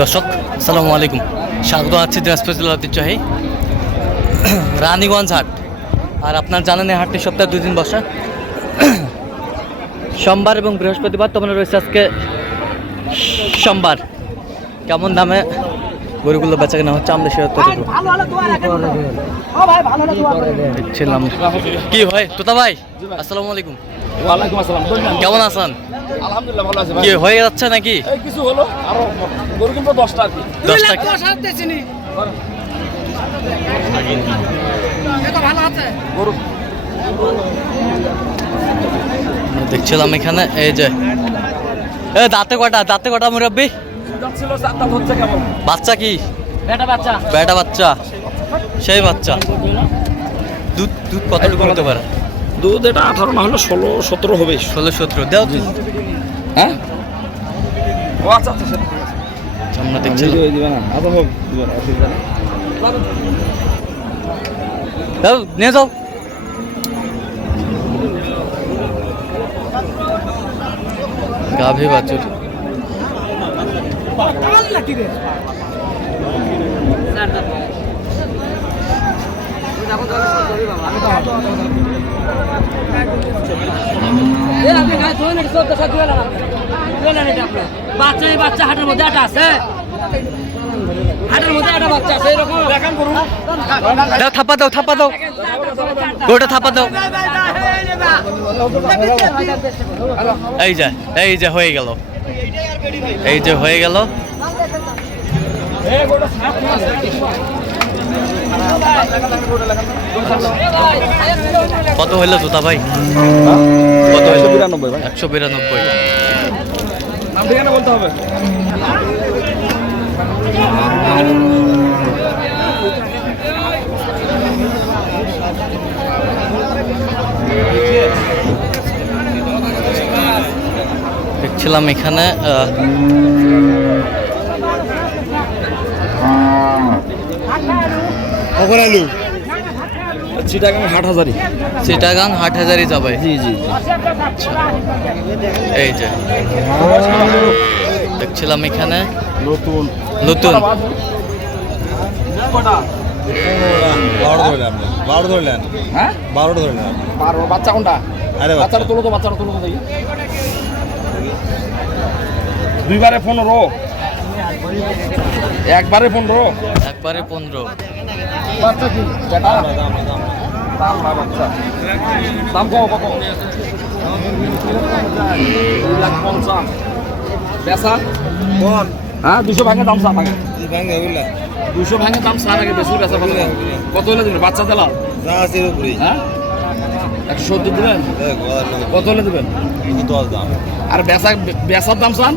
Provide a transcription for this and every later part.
দর্শক আসসালামু আলাইকুম। স্বাগত আছি দিনাজপুর জেলার ঐতিহ্যবাহী রানীগঞ্জ হাট। আর আপনার জানেন এই হাটটি সপ্তাহে দুই দিন বসা। সোমবার এবং বৃহস্পতিবার তোমার রয়েছে আজকে সোমবার। কেমন দামে গরুগুলো বেচা কেনা হচ্ছে আমাদের সে দেখছিলাম। কি ভাই? তোতা ভাই আসসালামু আলাইকুম। কেমন আছেন? আলহামদুলিল্লাহ ভালো আছি কি হয়ে যাচ্ছে নাকি? কিছু হলো আরও গরু কিনবো দশটা আর কি। দশটা গরু। দেখছিলাম এখানে এই যে। এ দাঁতে কটা দাঁতে কটা মুরব্বী? ছিল চারটা হচ্ছে কেমন? বাচ্চা কি? বেটা বাচ্চা। বেটা বাচ্চা। সেই বাচ্চা। দুধ দুধ কতটুকু হতে পারে? দুধ এটা আঠারো না হলে ষোলো সতেরো হবে। ষোলো সতেরো। দেও তুই হ্যাঁ? ও আচ্ছা আচ্ছা আমরা দেখছিলাম দিবে না। আচ্ছা দিবে না দাও নিয়ে যাও। গাভী বাছুর। বাচ্চা হাটের মধ্যে একটা আছে। হাটের মধ্যে একটা বাচ্চা আছে এরকম। দাও থাপা দাও থাপা দাও। গোটা থাপা দাও। এই যা এই যে হয়ে গেল। এই যে হয়ে গেল। কত হইল জুতা ভাই? কত হইল? একশো বিরানব্বই ভাই। একশো বিরানব্বই। ঠিকানা বলতে হবে? দেখছিলাম এখানে আহ, চিটাগাং হাট হাজারি চিটাগাং হাট হাজারি যাবে জি জি। এই যে। দেখছিলাম এখানে। নতুন। নতুন। বারো ধরলেন বারো ধরলেন হ্যাঁ? বারোটা ধরলেন বারো বাচ্চা কোনটা? আরে বাচ্চাটা তুলো তো বাচ্চাটা তুলো তো দেখি। দুইবারে পনেরো। একবারে পনেরো। একবারে পনেরো। বাচ্চা কি? দাম না বাচ্চা? দাম কত কত দুই লাখ পঞ্চাশ। বেচা? কোন? হ্যাঁ দুশো ভাঙে দাম চা ভাঙে। ভাঙে দুশো ভাঙে দাম চা আগে বেশি বেচা ভালো কত হলে দেবেন? বাচ্চা দিলা? যা আছে উপরে হ্যাঁ? একশো সত্তর দেবেন? কত হলে দেবেন? দশ দাম। আর বেচা বেচার দাম চান?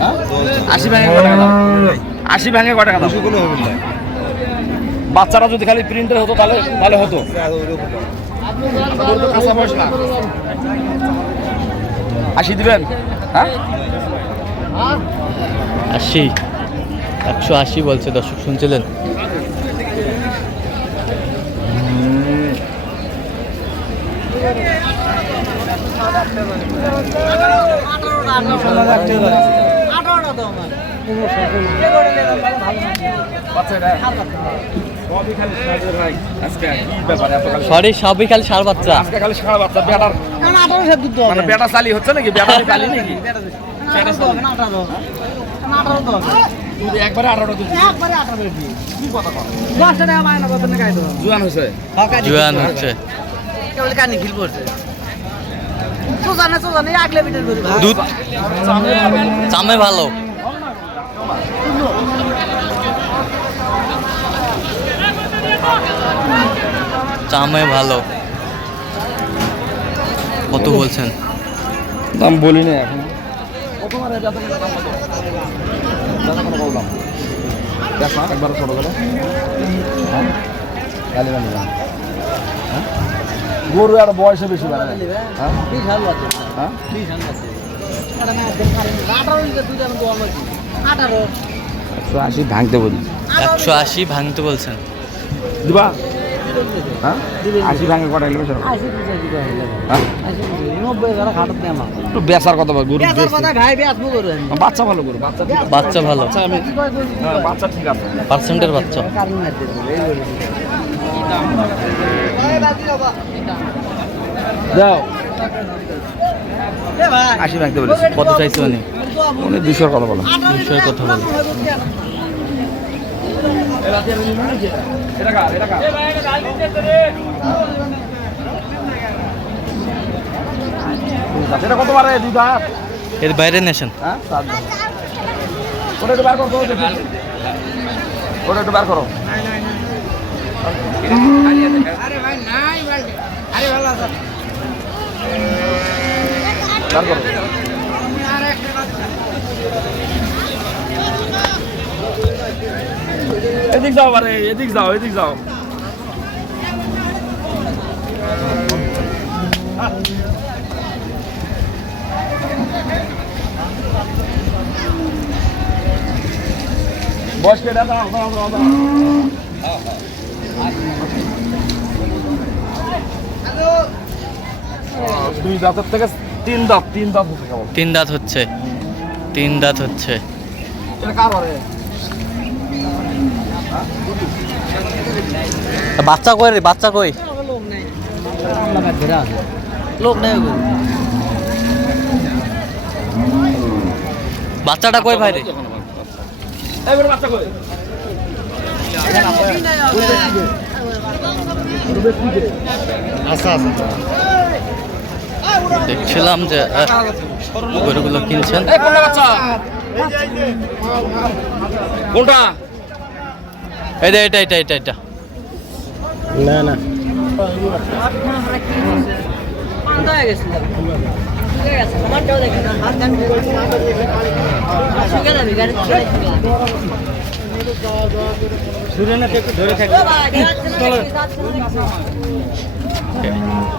হ্যাঁ? আশি ভাঙে কয় টাকা দাম? আশি ভাঙে কয় টাকা দাম? কোনো হবে না। বাচ্চারা যদি খালি প্রিন্টের হতো তাহলে তাহলে হতো। আশি দিবেন? হ্যাঁ? আশি। একশো আশি বলছে দর্শক শুনছিলেন? সরি সবই খালি সার বাচ্চা। আজকে খালি সারা বাচ্চা বেটার মানে বেটা চালি হচ্ছে নাকি? বেটারি চালি নাকি? দুধ একবারে আঠারো দুধ। জুয়ান হয়েছে। জুয়ান হচ্ছে। দুধ চামে ভালো। চামে ভালো। কত বলছেন? দাম বলি না এখন। একবার ছোট করে। গরু আর বয়সে বেশি হ্যাঁ? হ্যাঁ? একশো আশি ভাঙতে বলি একশো আশি ভাঙতে বলছেন। দিবা? হ্যাঁ? বেচারা? হ্যাঁ? বেচার কথা গরু বাচ্চা ভালো গরু বাচ্চা বাচ্চা ভালো। বাচ্চা হ্যাঁ, বাচ্চা ঠিক আছে। পার্সেন্টের বাচ্চা। দাও আশি ভাঙতে বলেছি। কত চাইছে উনি উনি দুশোর কথা বলো। বিষয়ে কথা বল। এটা কত বারে? দুই দাঁত এর বাইরে নেছেন হ্যাঁ সাত দাঁত। ওটা একটু বার করো। ওটা একটু বার করো। বার করো। এদিক যাও বারে এদিক যাও এদিক যাও। বয়স কেটে দাও দাও দাও দাও। দুই দাঁতের থেকে তিন দাঁত তিন দাঁত কেমন? তিন দাঁত হচ্ছে তিন দাঁত হচ্ছে। কার বাচ্চা কই রে বাচ্চা কই? লোক নেই। বাচ্চাটা কই ভাই রে? বাচ্চা কই দেখছিলাম যে গরুগুলো কিনছেন। কোনটা? এটা এটা এটা এটা এটা। না না।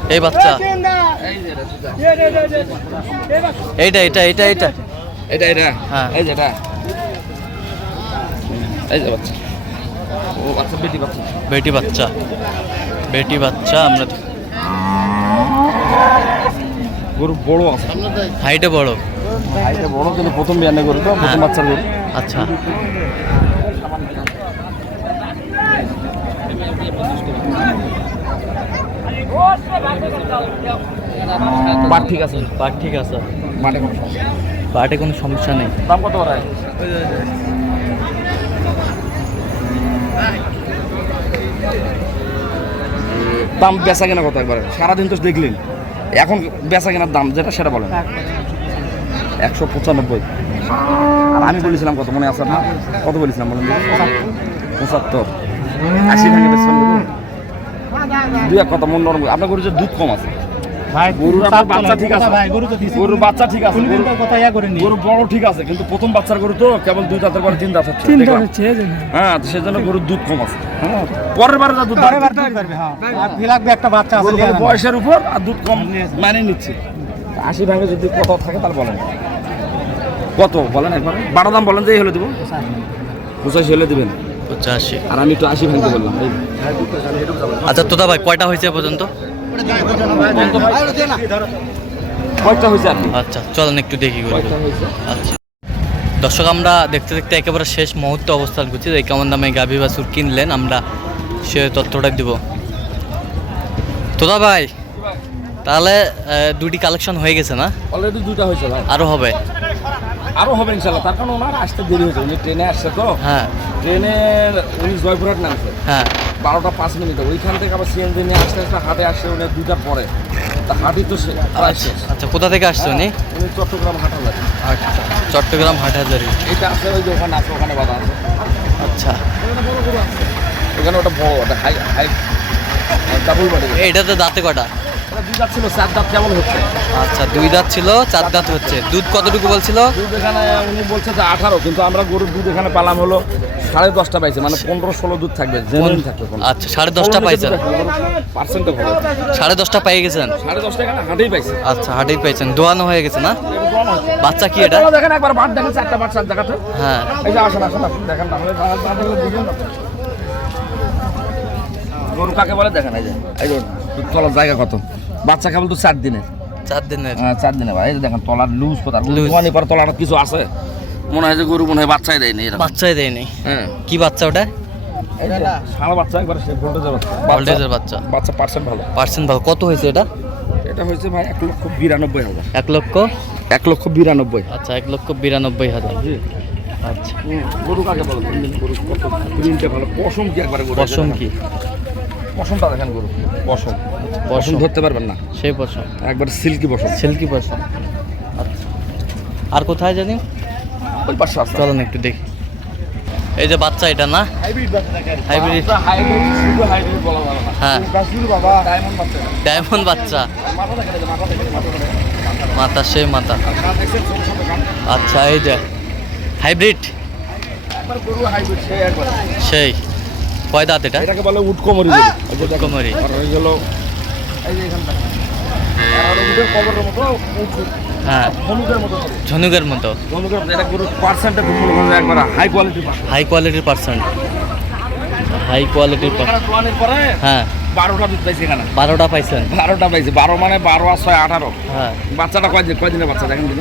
এই বাচ্চা। এইটা এটা এটা এটা এটা এটা। হ্যাঁ। এই যে এটা। এই যে বাচ্চা। ও বাচ্চা বেটি বাচ্চা। বেটি বাচ্চা। বেটি বাচ্চা আমরা গরু বড় আছে। হাইটে বড়। এটা বড় কিন্তু প্রথম বিয়ানে গরু তো প্রথম হ্যাঁ। বাচ্চার গরু। আচ্ছা। বাট ঠিক আছে? পাট ঠিক আছে। মাঠে কোনো সমস্যা? নেই। পাটে কোনো সমস্যা নেই। দাম কত বাড়ায়? দাম বেচা কেনা কত একবারে? সারাদিন তো দেখলেন। এখন বেচা কেনার দাম যেটা, সেটা বলেন। একশো পঁচানব্বই। আর আমি বলেছিলাম কত, মনে আছে না কত বলেছিলাম বলেন? পঁচাত্তর। আশি ভাঙে দুই এক কথা, মন নরম আপনার যে দুধ কম আছে। ভাই গরুর বাচ্চা ঠিক আছে। ভাই গরু তো গরুর বাচ্চা ঠিক আছে। গরু- কথা ইয়া করেনি। গরু বড় ঠিক আছে কিন্তু প্রথম বাচ্চার গরু তো কেবল দুই দাঁতের পরে তিন দাঁত হচ্ছে চিন্তা দেখলাম। হচ্ছে হ্যাঁ সেজন্য গরুর দুধ কম আছে। হ্যাঁ। পরের বারে দুধ পারবে হ্যাঁ। আর লাগবে একটা বাচ্চা আছে। বয়সের উপর আর দুধ কম মানে নিচ্ছে। আশি ভাগে যদি কত থাকে তাহলে বলেন। কত? বলেন একবার। বারো দাম বলেন যে এই হলে দেবো। পঁচাশি হলে দেবেন। পঁচাশি। আর আমি একটু আশি ভাঙতে বললাম। আচ্ছা তোদা ভাই কয়টা হয়েছে পর্যন্ত? আর? আচ্ছা চলেন একটু দেখি আচ্ছা। দর্শক আমরা দেখতে দেখতে একেবারে শেষ মুহূর্তে অবস্থান করছি। এই কেমন দামে গাভী বাছুর কিনলেন আমরা সে তথ্যটা দিব। তোদা ভাই তাহলে দুটি কালেকশন হয়ে গেছে না? অলরেডি দুটা হয়েছে ভাই। আরও হবে? আরও হবে ইনশাল্লাহ তার কারণ ওনার আসতে দেরি হয়েছে। উনি ট্রেনে আসছে তো। হ্যাঁ। ট্রেনে উনি জয়পুরহাট নামছে। হ্যাঁ। বারোটা পাঁচ মিনিটে। ওইখান থেকে আবার সিএনজি নিয়ে আসতে আসতে হাটে আসছে উনি দুটার পরে। তা হাটই তো সে- প্রায় আচ্ছা শেষ। আচ্ছা কোথা থেকে আসছে উনি? উনি চট্টগ্রাম হাট লাগে আচ্ছা চট্টগ্রাম হাটহাজারি। এটা আসলে ওই যে ওখানে আছে ওখানে বাধা আছে। আচ্ছা। ওখানে ওটা বড় ওটা হাই হাই ডাবল বাড়ি এইটাতে দাঁতে কটা ওটা দুই দাঁত ছিল চার দাঁত কেমন হচ্ছে? আচ্ছা দুই দাঁত ছিল চার দাঁত হচ্ছে। দুধ কতটুকু বলছিল? দুধ এখানে উনি বলছে যে আঠারো কিন্তু আমরা গরুর দুধ এখানে পেলাম হলো সাড়ে দশটা পাইছে মানে পনেরো ষোলো দুধ থাকবে জেনুইন থাকবে আচ্ছা সাড়ে দশটা পাইছেন? ভালো সাড়ে দশটা পেয়ে গেছেন? সাড়ে দশটা হাটেই পাইছে। আচ্ছা হাটেই পেয়েছেন দোয়ানো হয়ে গেছে না? বাচ্চা কি এটা? দেখেন একবার বাট দেখেন চারটা বাট চার দেখাতে হ্যাঁ। এই যে আসেন আসেন দেখেন তাহলে বাট দেখলে বুঝবেন না। গরু কাকে বলে? দেখেন এই যে এই যে দুধ তলার জায়গা কত? বাচ্চা কেবল তো চার দিনের। চার দিনের। হ্যাঁ, চার দিনে ভাই দেখেন তলার লুজ কোথায় Loose। দোকানি পর তলার কিছু আছে? মনে হয় যে গরু মনে হয় বাচ্চাই দেয়নি বাচ্চাই দেয়নি। হ্যাঁ। কি বাচ্চা ওটা? সারা বাচ্চা একবার ভোল্টেজের বাচ্চা। ভোল্টেজের বাচ্চা বাচ্চা। পার্সেন্ট ভালো। পার্সেন্ট ভালো। কত হয়েছে এটা? এটা হয়েছে ভাই এক লক্ষ বিরানব্বই হাজার। এক লক্ষ? এক লক্ষ বিরানব্বই। আচ্ছা এক লক্ষ বিরানব্বই হাজার। আচ্ছা। গরু কাকে বলো? গরু কত প্রিন্টে ভালো। পশম কি একবারে গরু? পশম কি? পশমটা দেখেন গরু। পশম। পশম। পশম ধরতে পারবেন না। সেই পশম। একবার সিল্কি পশম। সিল্কি পশম। আচ্ছা। আর কোথায় জানি? ওই পাশে আছে। চলেন একটু দেখি। এই যে বাচ্চা এটা না? হাইব্রিড। হাইব্রিড হাইব্রিড বলা ভালো না। হ্যাঁ। বাবা ডায়মন্ড বাচ্চা ডায়মন্ড বাচ্চা। মাথা ছোট কান। আচ্ছা এই যে। হাইব্রিড সে সেই। কয় দাঁত এটা? এটাকে বলে উটকমরি। উটকমরি। আর হয়ে গেল এই যে এখানটা। আর উটের কবরের মতো উট হ্যাঁ। ধনুকের মতো। করে। ঝনুকের মতো। ধনুকের মতো। এটা গরু পার্সেন্টে খুব একবার হাই কোয়ালিটি হাই কোয়ালিটির পার্সেন্ট হাই কোয়ালিটির কোয়ালিটির পরে হ্যাঁ। বারোটা দুধ পাইছে এখানে। বারোটা পাইছেন বারোটা পাইছে। বারো মানে বারো আর ছয় আঠারো। হ্যাঁ। বাচ্চাটা কয়দিন কয়দিনের বাচ্চা? দেখেন দিন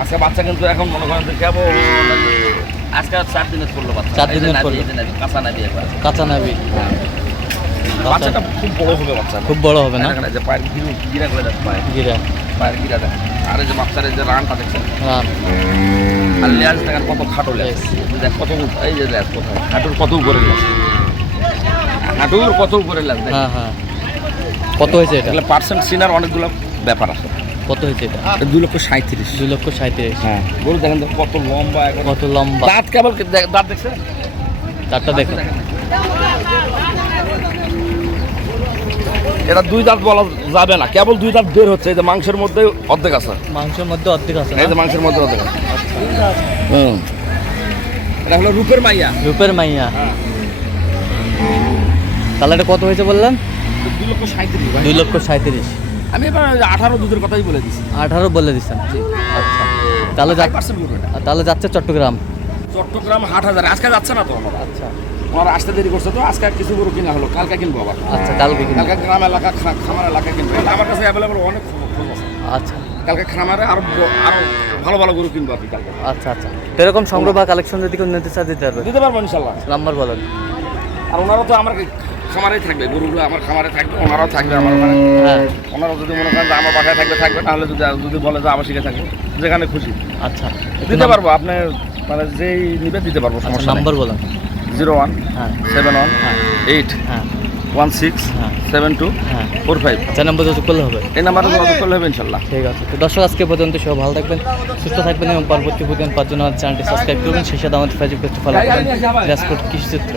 আজকে বাচ্চা কিন্তু এখন মনে করেন কেবল আজকে চার দিনের করল বাচ্চা। চার দিনের করল। কাঁচা নাভি একবার। কাঁচা নাবি বাচ্চাটা খুব বড় হবে বাচ্চা। খুব বড় হবে না? যে পায়ের গিরা করে দেখেন গিরা। পায়ের আর এই যে বাচ্চার এই যে রানটা দেখছেন? আর লেজ দেখেন কত খাটো লেজ দেখ কত এই যে লেজ কোথায়? হাঁটুর কত উপরে লেজ হাঁটুর কত উপরে লেজ হ্যাঁ হ্যাঁ। কত হয়েছে এটা? পার্সেন্ট সিনার অনেকগুলো ব্যাপার আছে। কত হয়েছে এটা? দুই লক্ষ সাঁত্রিশ দুই লক্ষ সাঁত্রিশ হ্যাঁ। গরু দেখেন তো কত লম্বা কত লম্বা। দাঁত কেবল দাঁত দেখছেন? চারটা দেখুন এটা দুই দাঁত বলা যাবে না। কেবল দুই দাঁত বের হচ্ছে এই যে মাংসের মধ্যে অর্ধেক আছে। মাংসের মধ্যে অর্ধেক আছে? এই যে মাংসের মধ্যে অর্ধেক আছে। হুম। এটা হলো রূপের মাইয়া। রূপের মাইয়া। তাহলে এটা কত হয়েছে বললেন? দুই লক্ষ সাঁত্রিশ দুই লক্ষ সাঁত্রিশ আমি এবার আঠারো দুধের কথাই বলে দিচ্ছি আঠারো বলে দিচ্ছেন আচ্ছা। তাহলে তাহলে যাচ্ছে চট্টগ্রাম। চট্টগ্রাম হাট হাজার। আজকে যাচ্ছে না তো? আচ্ছা। ওনারা আসতে দেরি করছে তো আজকে কিছু গরু কিনা হলো কালকে কিনবো আবার। আচ্ছা কালকে কিনবো। কালকে গ্রাম এলাকা খামার এলাকা কিনবো। আমার কাছে অ্যাভেলেবল অনেক আছে। আচ্ছা। কালকে খামারে আরও আরও ভালো ভালো গরু কিনবো আপনি কালকে। আচ্ছা আচ্ছা। এরকম সংগ্রহ বা কালেকশন যদি কেউ নিতে চায় দিতে পারবে? দিতে পারব ইনশাল্লাহ। নাম্বার বলেন। আর ওনারা তো আমার খামারেই থাকবে গরুগুলো আমার খামারে থাকবে ওনারাও থাকবে আমার ওখানে। হ্যাঁ। ওনারা যদি মনে করেন যে আমার বাসায় থাকবে থাকবে তাহলে যদি যদি বলে যে আমার শিখে থাকবে যেখানে খুশি। আচ্ছা। দিতে পারব আপনি মানে যেই নিবে দিতে পারব আচ্ছা সমস্যা নাম্বার বলেন। জিরো ওয়ান হ্যাঁ সেভেন ওয়ান হ্যাঁ এইট হ্যাঁ ওয়ান সিক্স হ্যাঁ। সেভেন টু হ্যাঁ ফোর ফাইভ চার নম্বর যোগাযোগ করলে হবে এই নাম্বারে যোগাযোগ করলে হবে ইনশাল্লাহ ঠিক আছে তো দর্শক আজকে পর্যন্ত সব ভালো থাকবেন সুস্থ থাকবেন এবং পরবর্তী প্রতিদিন পাঁচ জন্য চ্যানেলটি সাবস্ক্রাইব করবেন সেই সাথে আমাদের ফেসবুক পেজটি ফলো করবেন রাজকোট কৃষি চিত্র